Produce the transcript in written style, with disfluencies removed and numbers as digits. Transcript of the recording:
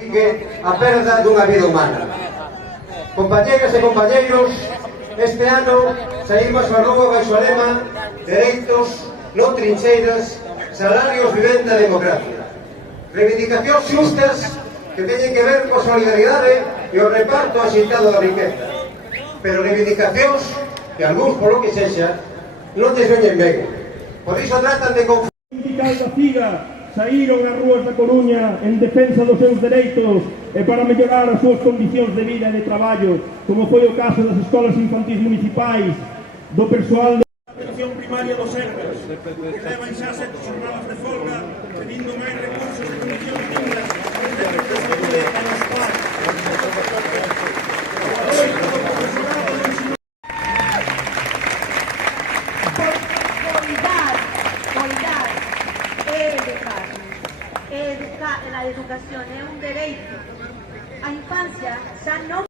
Que a perda dunha vida humana. Compañeras e compañeiros, este ano saímos a rúa baixo a lema Dereitos, non trincheiras, salarios, vivenda e democracia. Reivindicacións xustas que teñen que ver coa solidaridade e o reparto axeitado da riqueza. Pero reivindicacións que algúns, polo que sexa, non lles veñen ben. Por iso tratan de confundir. Sindical da CIGA saíron ás rúas da Coruña en defensa dos seus dereitos e para mellorar as súas condicións de vida e de traballo, como foi o caso das escolas infantís municipais, do persoal da atención primaria dos Sergas, que levan xa 7 xornadas de folga pedindo máis recursos e condicións dignas de saúde para os pais. Educar, la educación es un derecho. A infancia ya no